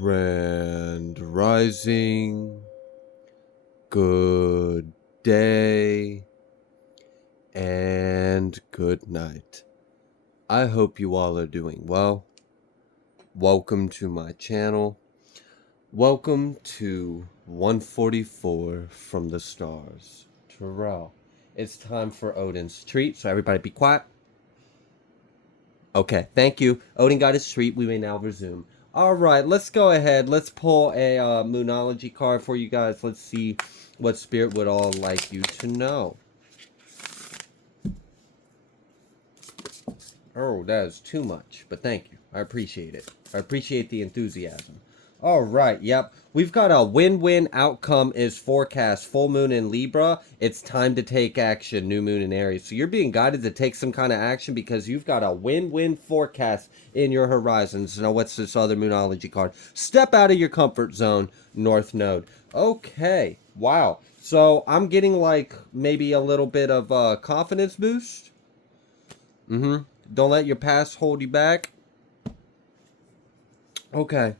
Grand Rising, good day, and good night. I hope you all are doing well. Welcome to my channel. Welcome to 144 from the stars. Terrell, it's time for Odin's treat, so everybody be quiet. Okay, thank you. Odin got his treat. We may now resume. All right, let's go ahead. Let's pull a Moonology card for you guys. Let's see what Spirit would all like you to know. Oh, that is too much, but thank you. I appreciate it. I appreciate the enthusiasm. All right, yep. We've got a win-win outcome is forecast. Full moon in Libra. It's time to take action. New moon in Aries. So you're being guided to take some kind of action because you've got a win-win forecast in your horizons. Now, what's this other Moonology card? Step out of your comfort zone, North Node. Okay. Wow. So I'm getting like maybe a little bit of a confidence boost. Don't let your past hold you back. Okay.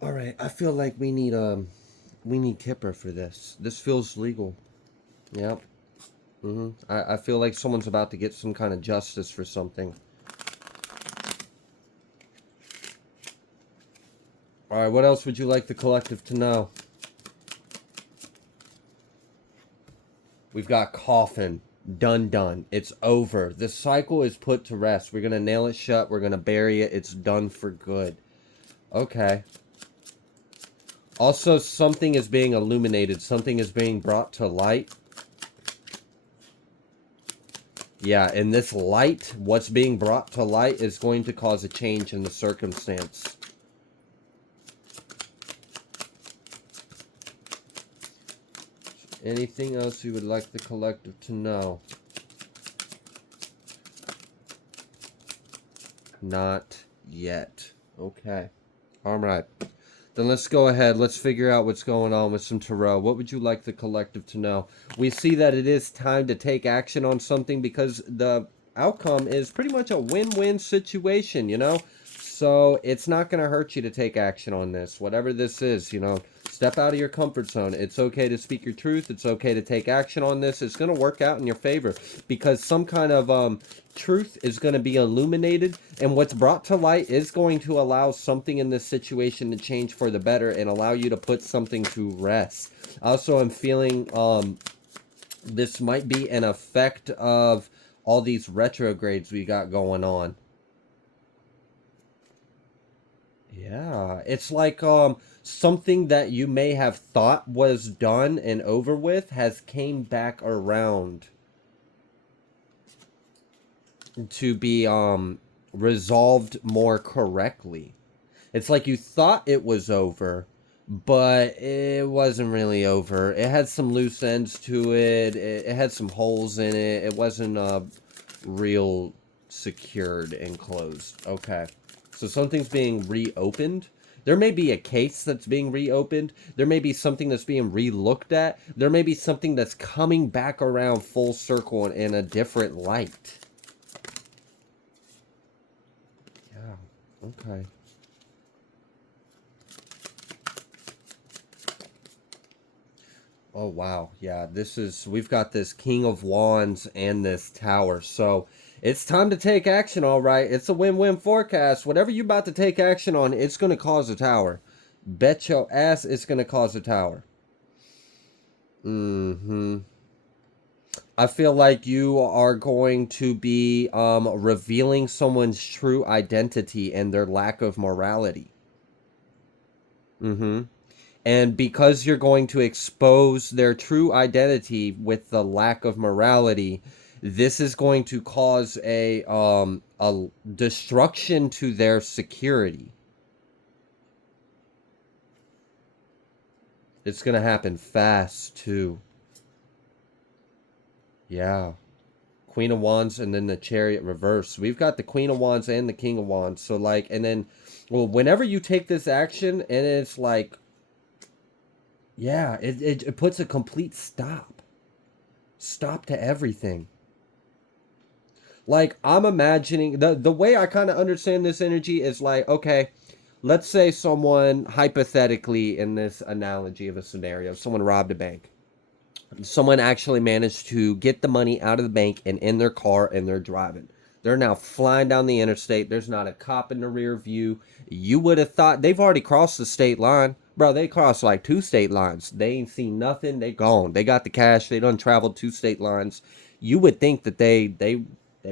All right. I feel like we need Kipper for this. This feels legal. Yep. I feel like someone's about to get some kind of justice for something. All right. What else would you like the collective to know? We've got coffin. Done. It's over. The cycle is put to rest. We're going to nail it shut. We're going to bury it. It's done for good. Okay. Also, something is being illuminated. Something is being brought to light. Yeah, and this light, what's being brought to light is going to cause a change in the circumstance. Anything else you would like the collective to know? Not yet. Okay. All right. Then let's go ahead. Let's figure out what's going on with some tarot. What would you like the collective to know? We see that it is time to take action on something because the outcome is pretty much a win-win situation, you know? So it's not going to hurt you to take action on this. Whatever this is, you know, step out of your comfort zone. It's okay to speak your truth. It's okay to take action on this. It's going to work out in your favor because some kind of truth is going to be illuminated, and what's brought to light is going to allow something in this situation to change for the better and allow you to put something to rest. Also, I'm feeling this might be an effect of all these retrogrades we got going on. Yeah, it's like something that you may have thought was done and over with has came back around to be resolved more correctly. It's like you thought it was over, but it wasn't really over. It had some loose ends to it. It had some holes in it. It wasn't real secured and closed. Okay. So something's being reopened. There may be a case that's being reopened. There may be something that's being re-looked at. There may be something that's coming back around full circle in a different light. Yeah, okay. Oh, wow. Yeah, we've got this King of Wands and this Tower. So it's time to take action, all right. It's a win-win forecast. Whatever you're about to take action on, it's going to cause a tower. Bet your ass it's going to cause a tower. I feel like you are going to be revealing someone's true identity and their lack of morality. And because you're going to expose their true identity with the lack of morality, this is going to cause a destruction to their security. It's going to happen fast, too. Yeah. Queen of Wands and then the Chariot reverse. We've got the Queen of Wands and the King of Wands. So, like, and then, well, whenever you take this action, and it's like, yeah, it puts a complete stop. Stop to everything. Like, I'm imagining, the way I kind of understand this energy is like, okay, let's say someone, hypothetically, in this analogy of a scenario, someone robbed a bank. Someone actually managed to get the money out of the bank and in their car, and they're driving. They're now flying down the interstate. There's not a cop in the rear view. You would have thought they've already crossed the state line. Bro, they crossed like 2 state lines. They ain't seen nothing. They gone. They got the cash. They done traveled 2 state lines. You would think that they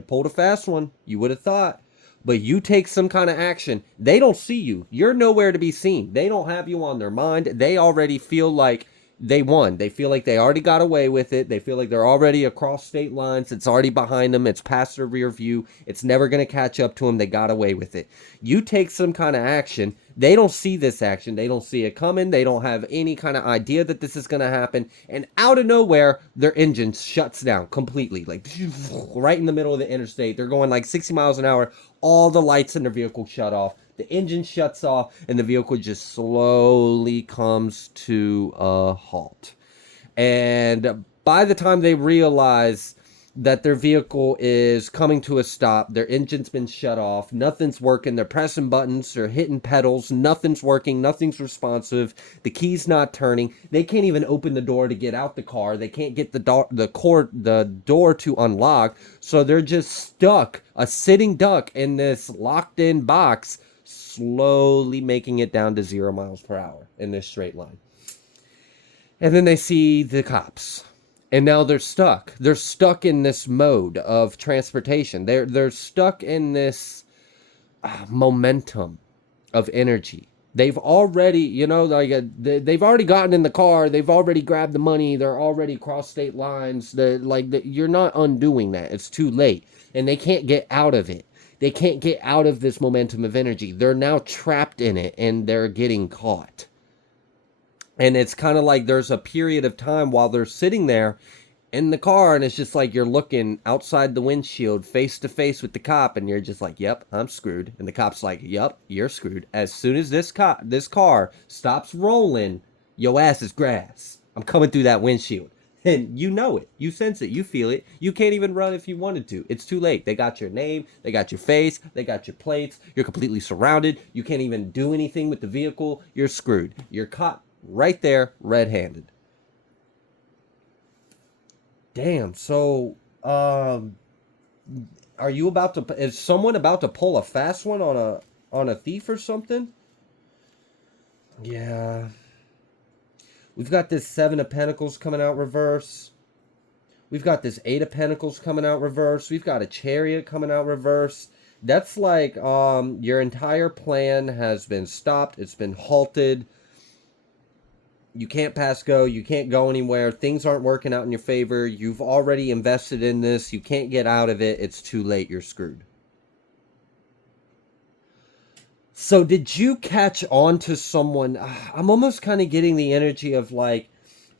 pulled a fast one. You would have thought. But you take some kind of action. They don't see you. You're nowhere to be seen. They don't have you on their mind. They already feel like they won. They feel like they already got away with it. They feel like they're already across state lines. It's already behind them. It's past their rear view. It's never going to catch up to them. They got away with it. You take some kind of action. They don't see this action. They don't see it coming. They don't have any kind of idea that this is going to happen. And out of nowhere, their engine shuts down completely. Like right in the middle of the interstate. They're going like 60 miles an hour. All the lights in their vehicle shut off. The engine shuts off and the vehicle just slowly comes to a halt. And by the time they realize that their vehicle is coming to a stop, their engine's been shut off, nothing's working, they're pressing buttons, they're hitting pedals, nothing's working, nothing's responsive, the key's not turning, they can't even open the door to get out the car, they can't get the door to unlock, so they're just stuck, a sitting duck in this locked in box, slowly making it down to 0 miles per hour in this straight line. And then they see the cops. And now they're stuck. They're stuck in this mode of transportation. They're stuck in this momentum of energy. They've already, they've already gotten in the car. They've already grabbed the money. They're already crossed state lines. You're not undoing that. It's too late. And they can't get out of it. They can't get out of this momentum of energy. They're now trapped in it and they're getting caught. And it's kind of like there's a period of time while they're sitting there in the car and it's just like you're looking outside the windshield face to face with the cop and you're just like, yep, I'm screwed. And the cop's like, yep, you're screwed. As soon as this car stops rolling, your ass is grass. I'm coming through that windshield. And you know it. You sense it. You feel it. You can't even run if you wanted to. It's too late. They got your name. They got your face. They got your plates. You're completely surrounded. You can't even do anything with the vehicle. You're screwed. You're caught right there, red-handed. Damn. So, are you about to? Is someone about to pull a fast one on a thief or something? Yeah. We've got this 7 of Pentacles coming out reverse. We've got this 8 of Pentacles coming out reverse. We've got a Chariot coming out reverse. That's like your entire plan has been stopped. It's been halted. You can't pass go. You can't go anywhere. Things aren't working out in your favor. You've already invested in this. You can't get out of it. It's too late. You're screwed. So did you catch on to someone? I'm almost kind of getting the energy of like,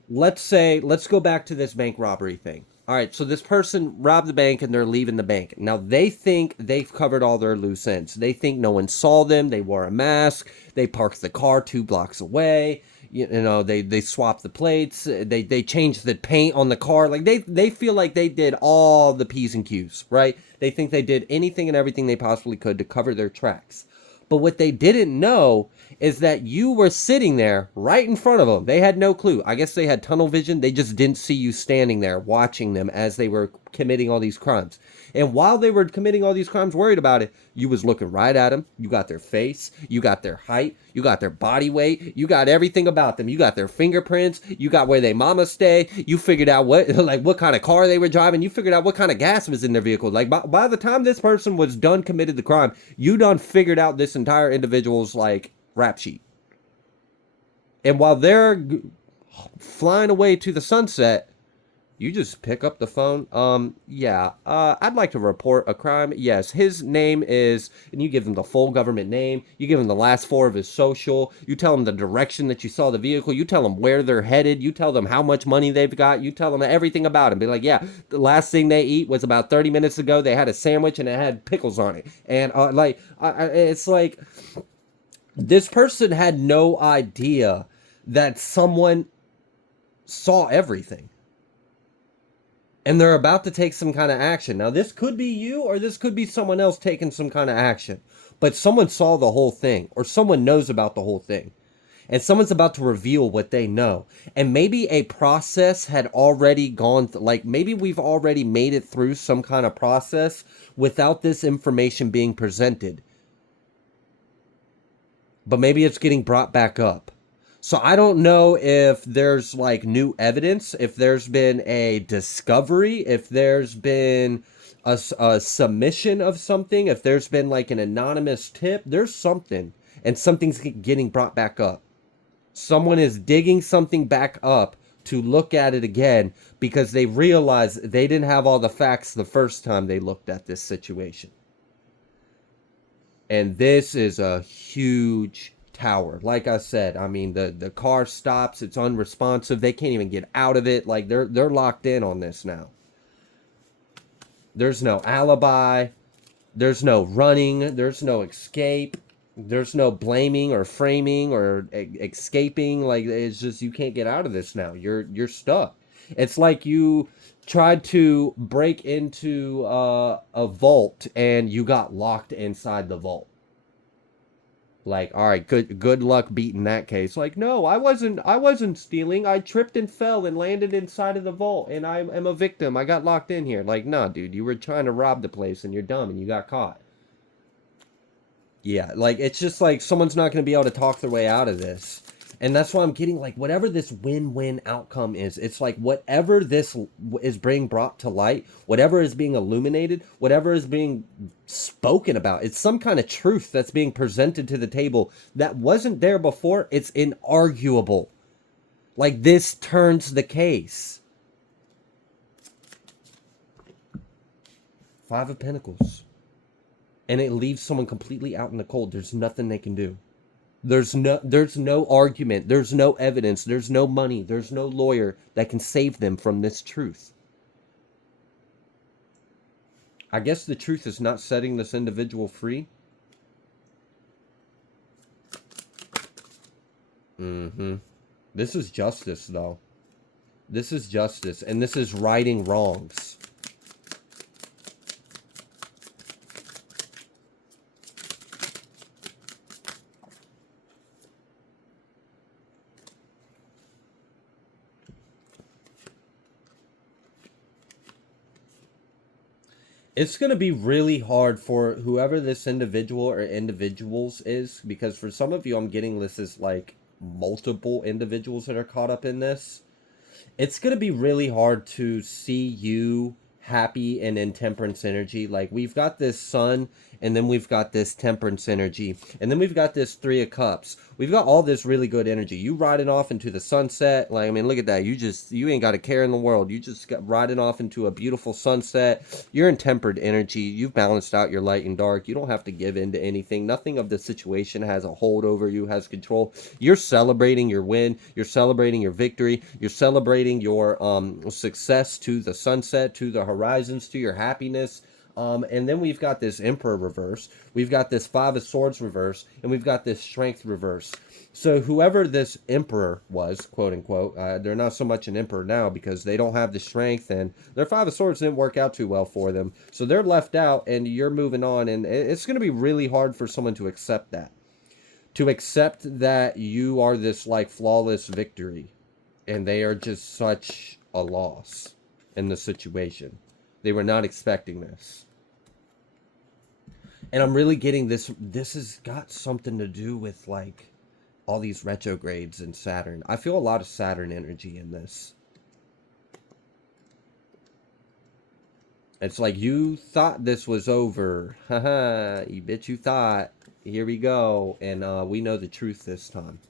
let's go back to this bank robbery thing. All right, so this person robbed the bank and they're leaving the bank. Now they think they've covered all their loose ends. They think no one saw them. They wore a mask. They parked the car 2 blocks away. They swapped the plates. They changed the paint on the car. Like they feel like they did all the P's and Q's, right? They think they did anything and everything they possibly could to cover their tracks. But what they didn't know is that you were sitting there right in front of them. They had no clue. I guess they had tunnel vision. They just didn't see you standing there watching them as they were committing all these crimes. And while they were committing all these crimes, worried about it, you was looking right at them. You got their face. You got their height. You got their body weight. You got everything about them. You got their fingerprints. You got where they mama stay. You figured out what kind of car they were driving. You figured out what kind of gas was in their vehicle. Like by the time this person was done committed the crime, you done figured out this entire individual's like rap sheet. And while they're flying away to the sunset, you just pick up the phone. I'd like to report a crime. Yes, his name is, and you give them the full government name. You give them the last 4 of his social. You tell them the direction that you saw the vehicle. You tell them where they're headed. You tell them how much money they've got. You tell them everything about him. Be like, yeah, the last thing they eat was about 30 minutes ago. They had a sandwich and it had pickles on it. And it's like, this person had no idea that someone saw everything. And they're about to take some kind of action. Now, this could be you or this could be someone else taking some kind of action. But someone saw the whole thing or someone knows about the whole thing. And someone's about to reveal what they know. And maybe a process had already gone, like maybe we've already made it through some kind of process without this information being presented. But maybe it's getting brought back up. So I don't know if there's like new evidence, if there's been a discovery, if there's been a submission of something, if there's been like an anonymous tip, there's something. And something's getting brought back up. Someone is digging something back up to look at it again because they realize they didn't have all the facts the first time they looked at this situation. And this is a huge tower. Like I said, I mean the car stops, it's unresponsive. They can't even get out of it. Like they're locked in on this now. There's no alibi. There's no running. There's no escape. There's no blaming or framing or escaping. Like it's just you can't get out of this now. You're stuck. It's like you tried to break into a vault and you got locked inside the vault. Like, all right, good luck beating that case. Like, no, I wasn't stealing. I tripped and fell and landed inside of the vault, and I am a victim. I got locked in here. Like, nah, dude, you were trying to rob the place, and you're dumb, and you got caught. Yeah, like it's just like someone's not going to be able to talk their way out of this. And that's why I'm getting like whatever this win-win outcome is, it's like whatever this is being brought to light, whatever is being illuminated, whatever is being spoken about, it's some kind of truth that's being presented to the table that wasn't there before. It's inarguable. Like this turns the case. Five of Pentacles. And it leaves someone completely out in the cold. There's nothing they can do. There's no argument, there's no evidence, there's no money, there's no lawyer that can save them from this truth. I guess the truth is not setting this individual free. This is justice, though. This is justice, and this is righting wrongs. It's going to be really hard for whoever this individual or individuals is, because for some of you, I'm getting this as like multiple individuals that are caught up in this. It's going to be really hard to see you happy and in temperance energy. Like we've got this sun, and then we've got this temperance energy, and then we've got this Three of Cups. We've got all this really good energy. You riding off into the sunset. Like, I mean, look at that. You ain't got a care in the world. You just got riding off into a beautiful sunset. You're in tempered energy. You've balanced out your light and dark. You don't have to give in to anything. Nothing of the situation has a hold over you, has control. You're celebrating your win. You're celebrating your victory. You're celebrating your success to the sunset, to the horizons, to your happiness. And then we've got this Emperor reverse. We've got this Five of Swords reverse. And we've got this Strength reverse. So whoever this Emperor was, quote unquote, they're not so much an Emperor now because they don't have the strength. And their Five of Swords didn't work out too well for them. So they're left out and you're moving on. And it's going to be really hard for someone to accept that. To accept that you are this like flawless victory. And they are just such a loss in the situation. They were not expecting this. And I'm really getting this. This has got something to do with like all these retrogrades and Saturn. I feel a lot of Saturn energy in this. It's like you thought this was over. Haha, you bitch, you thought. Here we go. And we know the truth this time.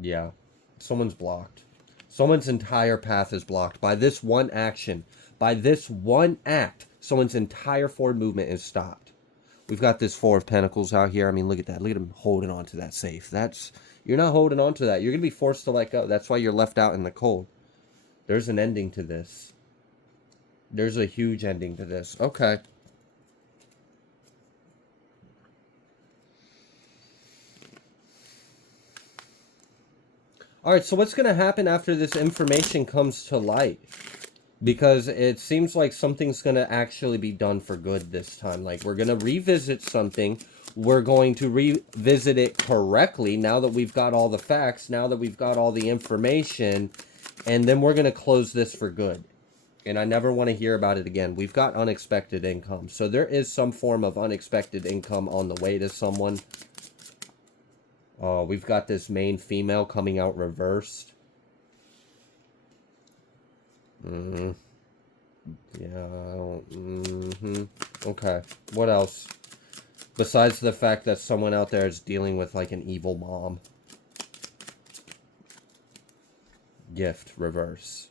Yeah. Someone's blocked. Someone's entire path is blocked by this one action. By this one act, someone's entire forward movement is stopped. We've got this Four of Pentacles out here. I mean, look at that. Look at him holding on to that safe. You're not holding on to that. You're going to be forced to let go. That's why you're left out in the cold. There's an ending to this. There's a huge ending to this. Okay. All right, so what's going to happen after this information comes to light? Because it seems like something's going to actually be done for good this time. Like, we're going to revisit something. We're going to revisit it correctly now that we've got all the facts, now that we've got all the information, and then we're going to close this for good. And I never want to hear about it again. We've got unexpected income. So there is some form of unexpected income on the way to someone. We've got this main female coming out reversed. Yeah. Okay. What else? Besides the fact that someone out there is dealing with like an evil mom. Gift reverse.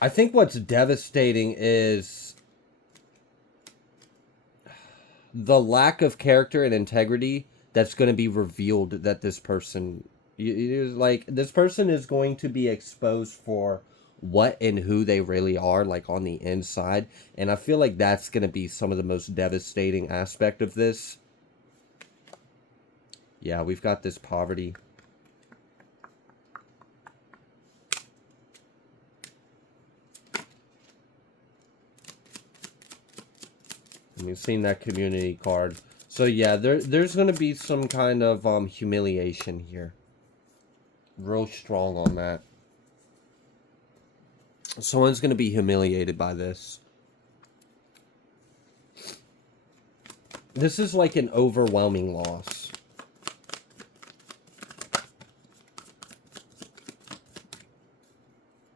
I think what's devastating is the lack of character and integrity that's going to be revealed that this person, like, this person is going to be exposed for what and who they really are, like, on the inside. And I feel like that's going to be some of the most devastating aspect of this. Yeah, we've got this poverty. And we've seen that community card. So yeah, there's going to be some kind of humiliation here. Real strong on that. Someone's going to be humiliated by this. This is like an overwhelming loss.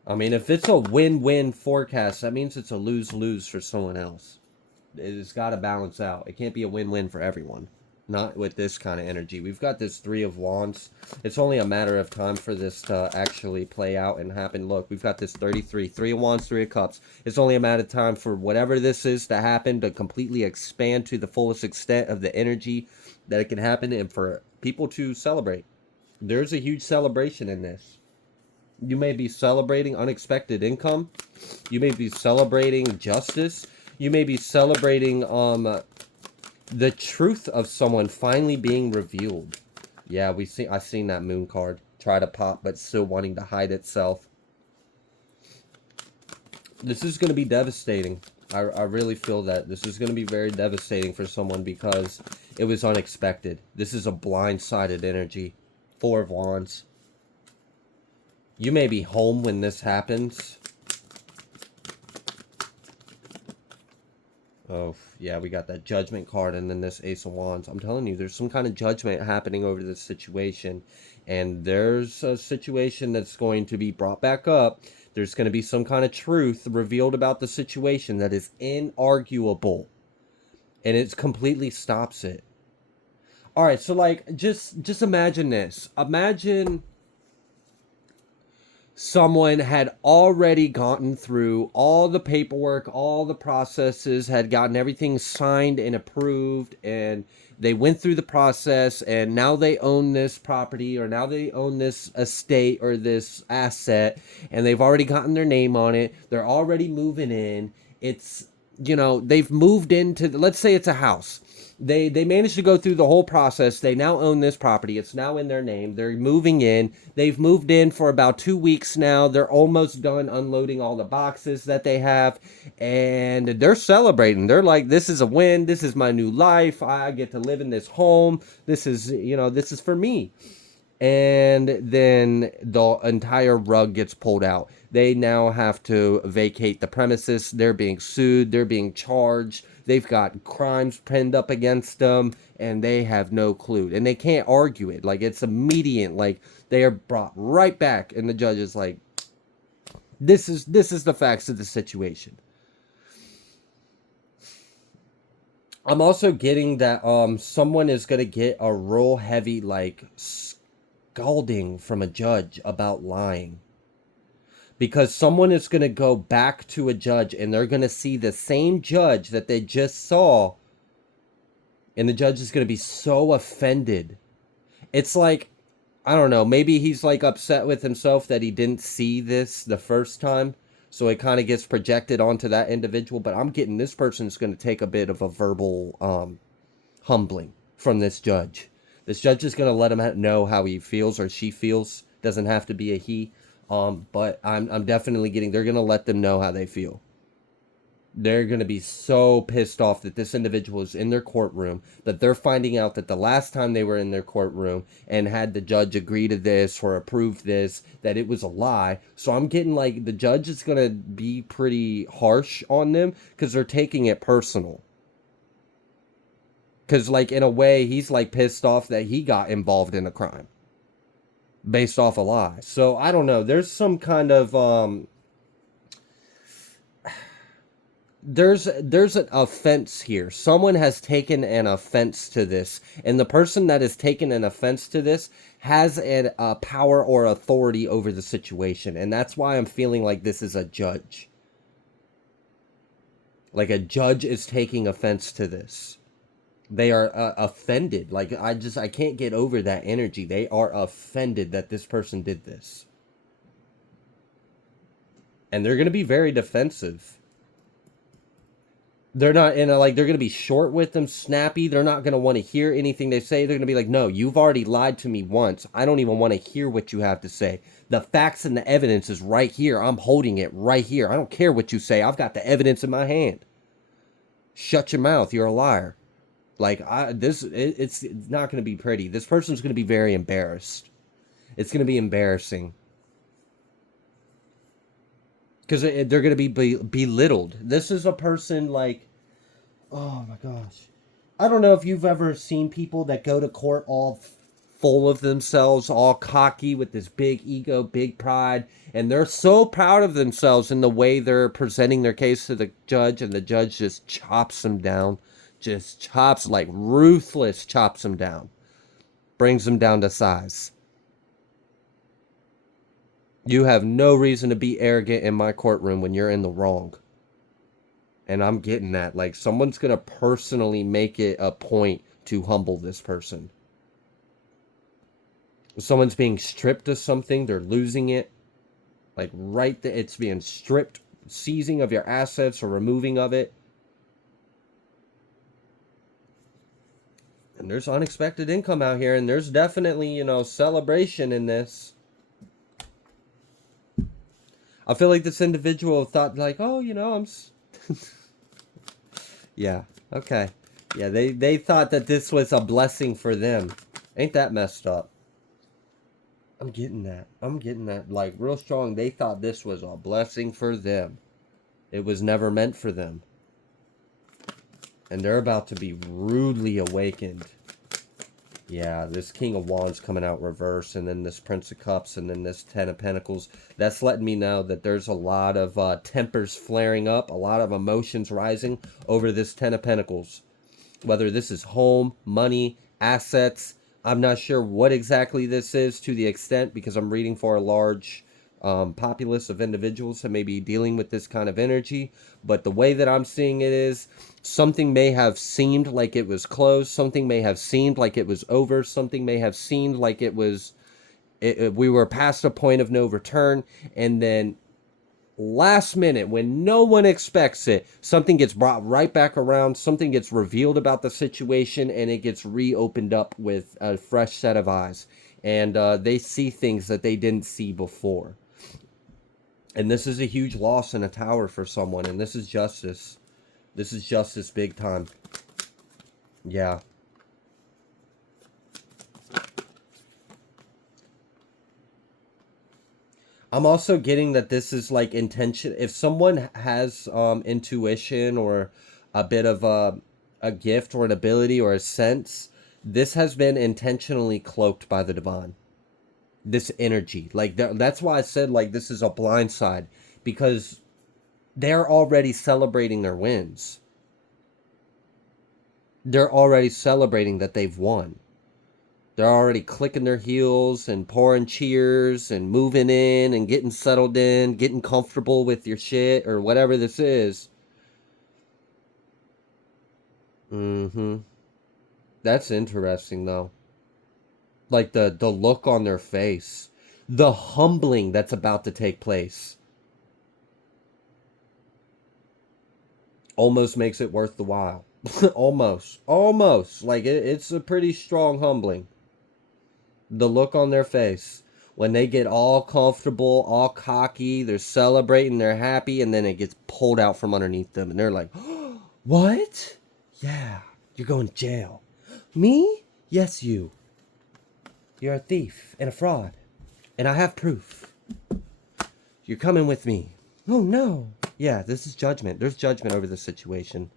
I mean, if it's a win-win forecast, that means it's a lose-lose for someone else. It's got to balance out. It can't be a win-win for everyone. Not with this kind of energy. We've got this Three of Wands. It's only a matter of time for this to actually play out and happen. Look, we've got this 33. Three of Wands, Three of Cups. It's only a matter of time for whatever this is to happen, to completely expand to the fullest extent of the energy that it can happen, and for people to celebrate. There's a huge celebration in this. You may be celebrating unexpected income. You may be celebrating justice. You may be celebrating the truth of someone finally being revealed. Yeah, I've seen that moon card try to pop, but still wanting to hide itself. This is going to be devastating. I really feel that. This is going to be very devastating for someone because it was unexpected. This is a blindsided energy. Four of Wands. You may be home when this happens. Oh, yeah, we got that Judgment card and then this Ace of Wands. I'm telling you, there's some kind of judgment happening over this situation. And there's a situation that's going to be brought back up. There's going to be some kind of truth revealed about the situation that is inarguable. And it completely stops it. All right, so like, just imagine this. Imagine someone had already gotten through all the paperwork, all the processes, had gotten everything signed and approved, and they went through the process, and now they own this property, or now they own this estate or this asset, and they've already gotten their name on it. They're already moving in. It's, you know, they've moved into, let's say it's a house. They managed to go through the whole process. They now own this property. It's now in their name. They're moving in. They've moved in for about 2 weeks now. They're almost done unloading all the boxes that they have. And they're celebrating. They're like, this is a win. This is my new life. I get to live in this home. This is, you know, this is for me. And then the entire rug gets pulled out. They now have to vacate the premises. They're being sued. They're being charged. They've got crimes pinned up against them, and they have no clue. And they can't argue it. Like, it's immediate. Like, they are brought right back, and the judge is like, this is the facts of the situation. I'm also getting that someone is going to get a real heavy, like, scalding from a judge about lying. Because someone is going to go back to a judge and they're going to see the same judge that they just saw. And the judge is going to be so offended. It's like, I don't know, maybe he's like upset with himself that he didn't see this the first time. So it kind of gets projected onto that individual. But I'm getting this person's going to take a bit of a verbal humbling from this judge. This judge is going to let him know how he feels or she feels. Doesn't have to be a he. But I'm definitely getting, they're going to let them know how they feel. They're going to be so pissed off that this individual is in their courtroom, that they're finding out that the last time they were in their courtroom and had the judge agree to this or approve this, that it was a lie. So I'm getting like the judge is going to be pretty harsh on them because they're taking it personal. Because like in a way, he's like pissed off that he got involved in a crime based off a lie. So I don't know. There's some kind of there's an offense here. Someone has taken an offense to this, and the person that has taken an offense to this has a power or authority over the situation, and that's why I'm feeling like this is a judge. Like a judge is taking offense to this. They are offended. Like I can't get over that energy. They are offended that this person did this, and they're going to be very defensive. They're not in a, like, they're going to be short with them, snappy. They're not going to want to hear anything they say. They're going to be like, no, you've already lied to me once. I don't even want to hear what you have to say. The facts and the evidence is right here. I'm holding it right here. I don't care what you say. I've got the evidence in my hand. Shut your mouth. You're a liar. Like, it's not going to be pretty. This person's going to be very embarrassed. It's going to be embarrassing. Because they're going to be belittled. This is a person like, oh my gosh. I don't know if you've ever seen people that go to court all full of themselves, all cocky with this big ego, big pride. And they're so proud of themselves in the way they're presenting their case to the judge. And the judge just chops them down. Just chops, like ruthless chops them down. Brings them down to size. You have no reason to be arrogant in my courtroom when you're in the wrong. And I'm getting that. Like, someone's going to personally make it a point to humble this person. If someone's being stripped of something, they're losing it. Like, right there, it's being stripped, seizing of your assets or removing of it. And there's unexpected income out here, and there's definitely, celebration in this. I feel like this individual thought like, oh, I'm... Yeah, okay. Yeah, they thought that this was a blessing for them. Ain't that messed up? I'm getting that. Like, real strong. They thought this was a blessing for them. It was never meant for them. And they're about to be rudely awakened. Yeah, this King of Wands coming out reverse, and then this Prince of Cups, and then this Ten of Pentacles. That's letting me know that there's a lot of tempers flaring up, a lot of emotions rising over this Ten of Pentacles. Whether this is home, money, assets, I'm not sure what exactly this is to the extent, because I'm reading for a large populace of individuals that may be dealing with this kind of energy. But the way that I'm seeing it is, something may have seemed like it was closed, something may have seemed like it was over, something may have seemed like it was we were past a point of no return, and then last minute, when no one expects it, something gets brought right back around, something gets revealed about the situation, and it gets reopened up with a fresh set of eyes, and they see things that they didn't see before. And this is a huge loss in a tower for someone, and this is justice. This is justice big time. Yeah. I'm also getting that this is like intention. If someone has intuition or a bit of a gift or an ability or a sense, this has been intentionally cloaked by the divine. This energy, like that's why I said like this is a blind side, because they're already celebrating their wins. They're already celebrating that they've won. They're already clicking their heels and pouring cheers and moving in and getting settled in, getting comfortable with your shit or whatever this is. That's interesting though. Like the look on their face, the humbling that's about to take place, almost makes it worth the while. Almost. Like, it's a pretty strong humbling. The look on their face. When they get all comfortable, all cocky, they're celebrating, they're happy, and then it gets pulled out from underneath them. And they're like, what? Yeah, you're going to jail. Me? Yes, you. You're a thief and a fraud. And I have proof. You're coming with me. Oh, no. Yeah, this is judgment. There's judgment over this situation.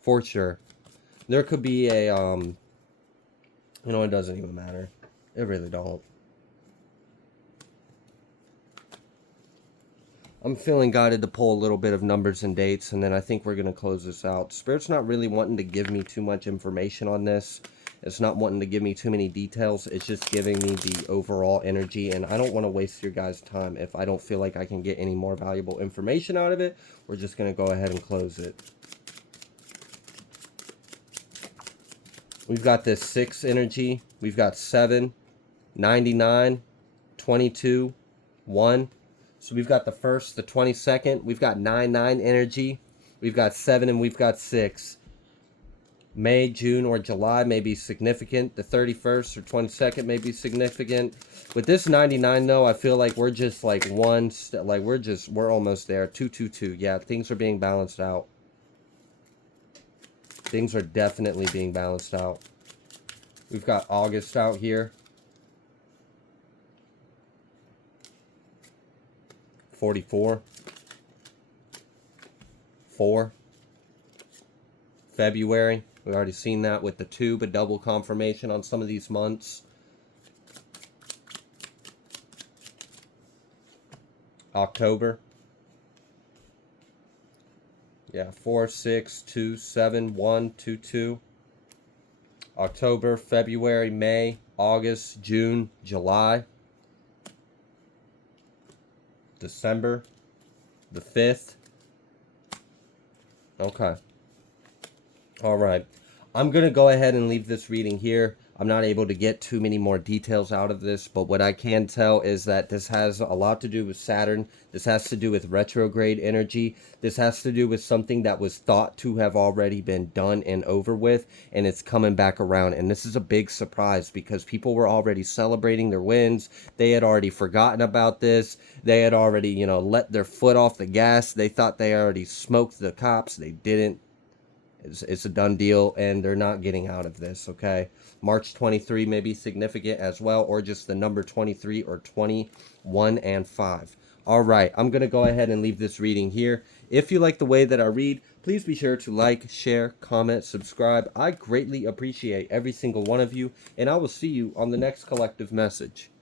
For sure. There could be a, it doesn't even matter. It really don't. I'm feeling guided to pull a little bit of numbers and dates, and then I think we're going to close this out. Spirit's not really wanting to give me too much information on this. It's not wanting to give me too many details. It's just giving me the overall energy, and I don't want to waste your guys' time. If I don't feel like I can get any more valuable information out of it, we're just going to go ahead and close it. We've got this 6 energy. We've got 7, 99, 22, 1. So we've got the 1st, the 22nd. We've got 9 energy. We've got 7 and we've got 6. May, June, or July may be significant. The 31st or 22nd may be significant. With this 99, though, I feel like we're just like we're almost there. 222. Yeah, things are being balanced out. Things are definitely being balanced out. We've got August out here. 44. 4. February. We've already seen that with the 2, but double confirmation on some of these months. October. Yeah, 4, 6, 2, 7, 1, 2, 2. October, February, May, August, June, July. December, the 5th. Okay. All right. I'm going to go ahead and leave this reading here. I'm not able to get too many more details out of this, but what I can tell is that this has a lot to do with Saturn. This has to do with retrograde energy. This has to do with something that was thought to have already been done and over with, and it's coming back around. And this is a big surprise because people were already celebrating their wins. They had already forgotten about this. They had already, let their foot off the gas. They thought they already smoked the cops. They didn't. It's a done deal, and they're not getting out of this, okay? March 23 may be significant as well, or just the number 23 or 21 and 5. All right, I'm going to go ahead and leave this reading here. If you like the way that I read, please be sure to like, share, comment, subscribe. I greatly appreciate every single one of you, and I will see you on the next collective message.